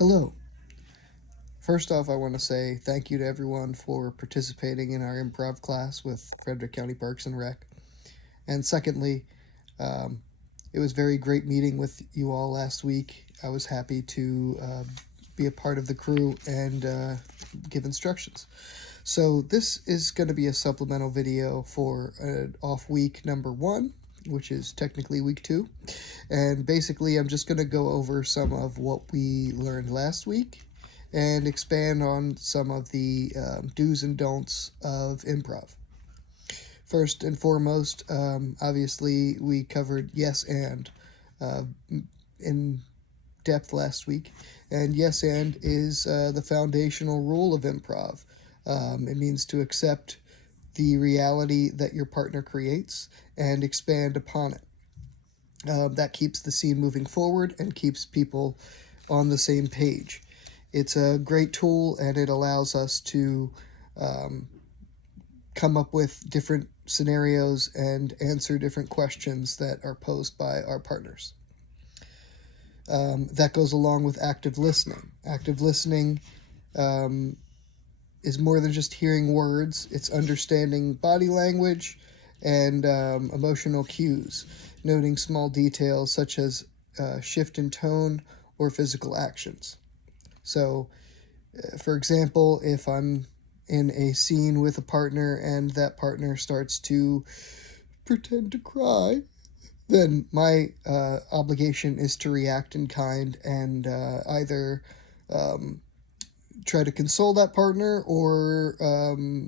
Hello. First off, I want to say thank you to everyone for participating in our improv class with Frederick County Parks and Rec. And secondly, um, it was very great meeting with you all last week. I was happy to be a part of the crew and give instructions. So this is going to be a supplemental video for off week number 1, which is technically week 2. And basically, I'm just going to go over some of what we learned last week and expand on some of the do's and don'ts of improv. First and foremost, obviously, we covered yes and in depth last week. And yes and is the foundational rule of improv. It means to accept the reality that your partner creates and expand upon it. That keeps the scene moving forward and keeps people on the same page. It's a great tool, and it allows us to come up with different scenarios and answer different questions that are posed by our partners. That goes along with active listening. Active listening is more than just hearing words. It's understanding body language and emotional cues, noting small details such as shift in tone or physical actions. So, for example, if I'm in a scene with a partner and that partner starts to pretend to cry, then my obligation is to react in kind and either try to console that partner or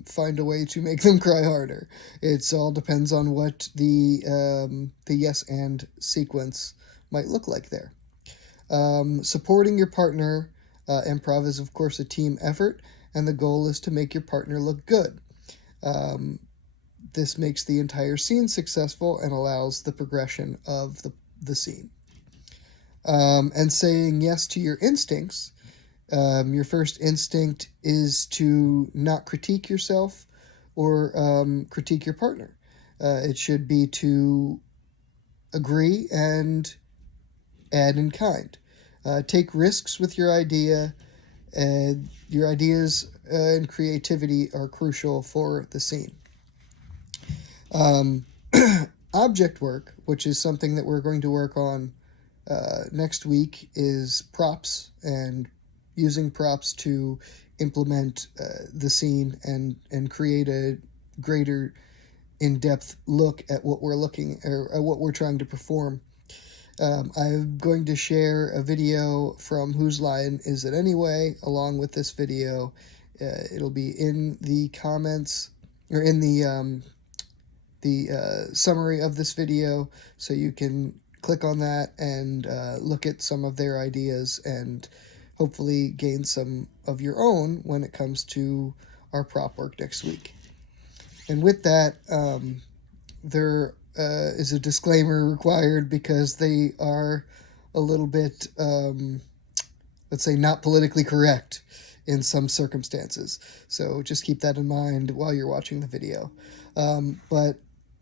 find a way to make them cry harder. It all depends on what the yes and sequence might look like there. Supporting your partner. Improv is, of course, a team effort, and the goal is to make your partner look good. This makes the entire scene successful and allows the progression of the scene. And saying yes to your instincts. Your first instinct is to not critique yourself or critique your partner. It should be to agree and add in kind. Take risks with your idea, and your ideas and creativity are crucial for the scene. Object work, which is something that we're going to work on next week, is props and using props to implement the scene and create a greater in-depth look at what we're looking or at what we're trying to perform. I'm going to share a video from Whose Line Is It Anyway along with this video. It'll be in the comments or in the summary of this video, so you can click on that and look at some of their ideas and hopefully gain some of your own when it comes to our prop work next week. And with that, there is a disclaimer required because they are a little bit, let's say, not politically correct in some circumstances. So just keep that in mind while you're watching the video. But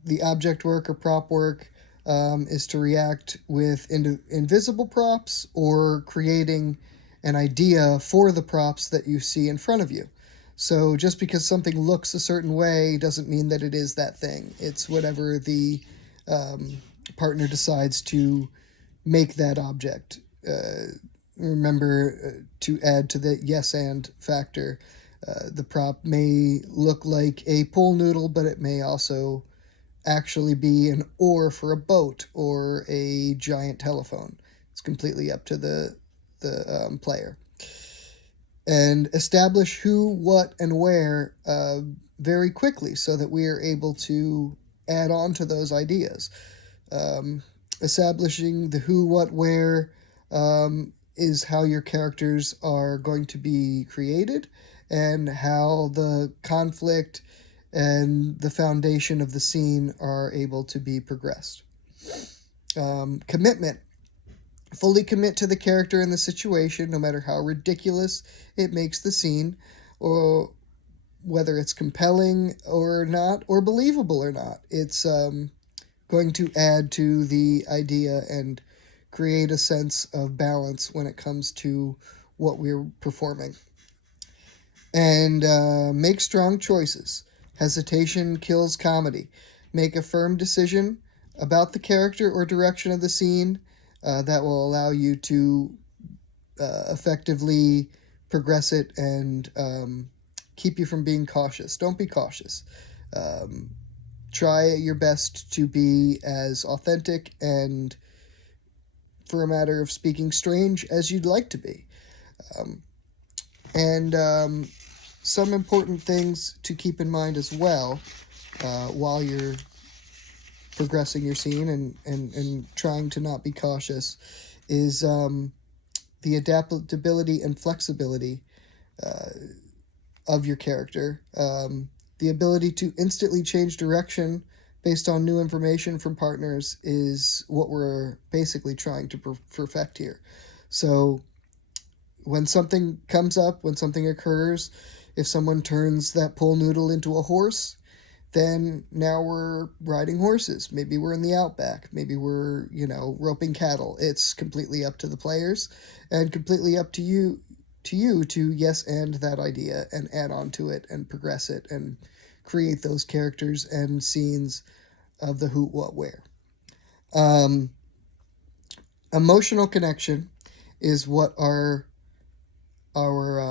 the object work or prop work is to react with invisible props or creating an idea for the props that you see in front of you. So just because something looks a certain way doesn't mean that it is that thing. It's whatever the partner decides to make that object. Remember to add to the yes and factor. The prop may look like a pool noodle, but it may also actually be an oar for a boat or a giant telephone. It's completely up to the player. And establish who, what, and where very quickly so that we are able to add on to those ideas. Establishing the who, what, where is how your characters are going to be created and how the conflict and the foundation of the scene are able to be progressed. Commitment. Fully commit to the character and the situation, no matter how ridiculous it makes the scene, or whether it's compelling or not, or believable or not. It's going to add to the idea and create a sense of balance when it comes to what we're performing. And make strong choices. Hesitation kills comedy. Make a firm decision about the character or direction of the scene that will allow you to effectively progress it and keep you from being cautious. Don't be cautious. Try your best to be as authentic and, for a matter of speaking, strange as you'd like to be. And some important things to keep in mind as well while you're progressing your scene and trying to not be cautious is the adaptability and flexibility of your character. The ability to instantly change direction based on new information from partners is what we're basically trying to perfect here. So when something comes up, when something occurs, if someone turns that pool noodle into a horse, then now we're riding horses. Maybe we're in the outback. Maybe we're, roping cattle. It's completely up to the players and completely up to you to yes and that idea and add on to it and progress it and create those characters and scenes of the who, what, where. Emotional connection is what our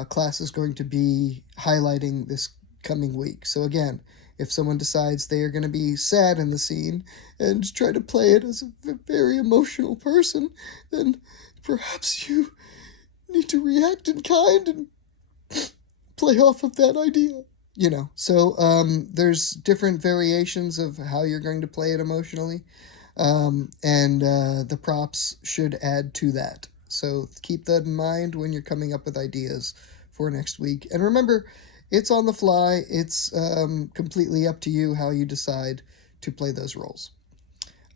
class is going to be highlighting this coming week. So again, if someone decides they are going to be sad in the scene and try to play it as a very emotional person, then perhaps you need to react in kind and play off of that idea. So there's different variations of how you're going to play it emotionally, and the props should add to that. So keep that in mind when you're coming up with ideas for next week. And remember, it's on the fly. It's completely up to you how you decide to play those roles.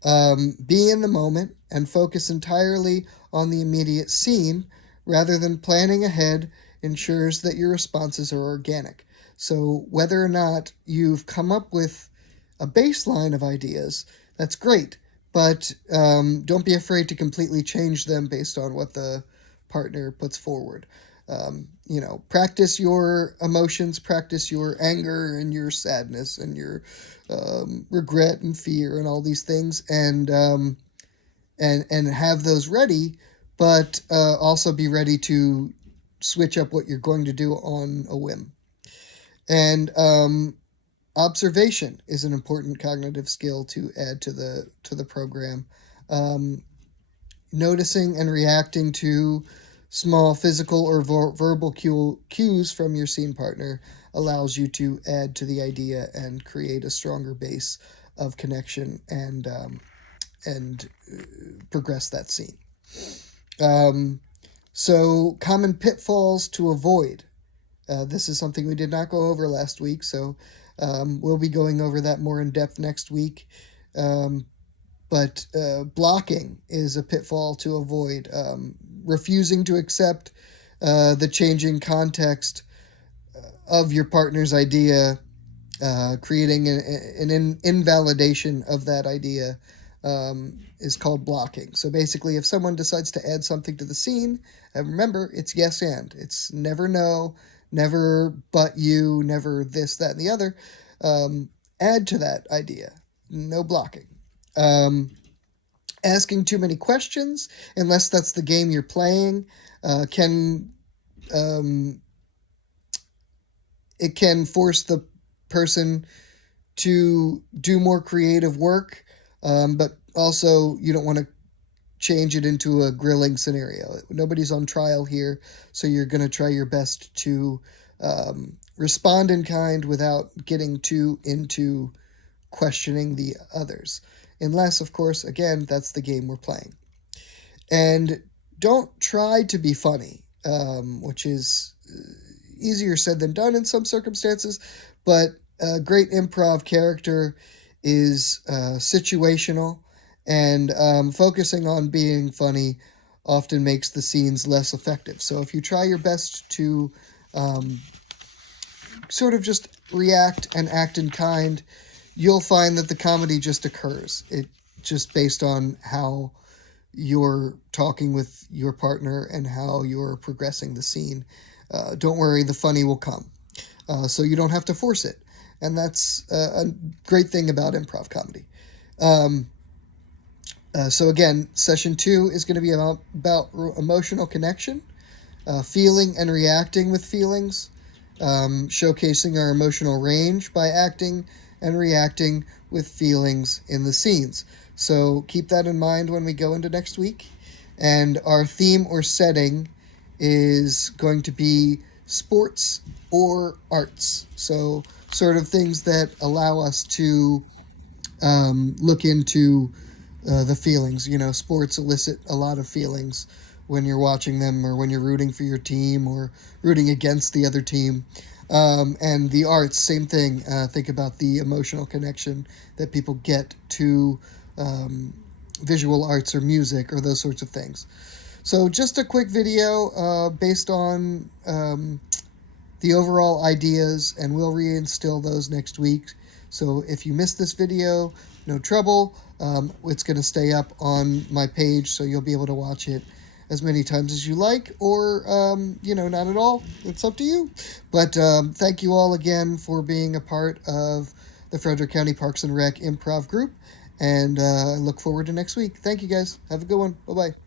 Be in the moment and focus entirely on the immediate scene rather than planning ahead ensures that your responses are organic. So whether or not you've come up with a baseline of ideas, that's great. But don't be afraid to completely change them based on what the partner puts forward. Practice your emotions, practice your anger and your sadness and your regret and fear and all these things, and have those ready, but also be ready to switch up what you're going to do on a whim. And observation is an important cognitive skill to add to the program. Noticing and reacting to small physical or verbal cues from your scene partner allows you to add to the idea and create a stronger base of connection and progress that scene. So common pitfalls to avoid. This is something we did not go over last week, so we'll be going over that more in depth next week. But blocking is a pitfall to avoid. Refusing to accept the changing context of your partner's idea, creating an invalidation of that idea is called blocking. So basically, if someone decides to add something to the scene, remember, it's yes and. It's never no, never but you, never this, that, and the other. Add to that idea. No blocking. Asking too many questions, unless that's the game you're playing, it can force the person to do more creative work, but also you don't want to change it into a grilling scenario. Nobody's on trial here, so you're going to try your best to respond in kind without getting too into questioning the others. Unless, of course, again, that's the game we're playing. And don't try to be funny, which is easier said than done in some circumstances, but a great improv character is situational, and focusing on being funny often makes the scenes less effective. So if you try your best to sort of just react and act in kind, you'll find that the comedy just occurs. It just based on how you're talking with your partner and how you're progressing the scene. Don't worry, the funny will come. So you don't have to force it. And that's a great thing about improv comedy. Um, so again, session 2 is going to be about emotional connection, feeling and reacting with feelings, showcasing our emotional range by acting and reacting with feelings in the scenes. So keep that in mind when we go into next week. And our theme or setting is going to be sports or arts. So, sort of things that allow us to look into the feelings. You know, sports elicit a lot of feelings when you're watching them or when you're rooting for your team or rooting against the other team. And the arts, same thing. Think about the emotional connection that people get to visual arts or music or those sorts of things. So, just a quick video based on the overall ideas, and we'll reinstill those next week. So if you missed this video, no trouble. It's going to stay up on my page, so you'll be able to watch it as many times as you like, or, not at all. It's up to you. But thank you all again for being a part of the Frederick County Parks and Rec Improv Group, and I look forward to next week. Thank you, guys. Have a good one. Bye-bye.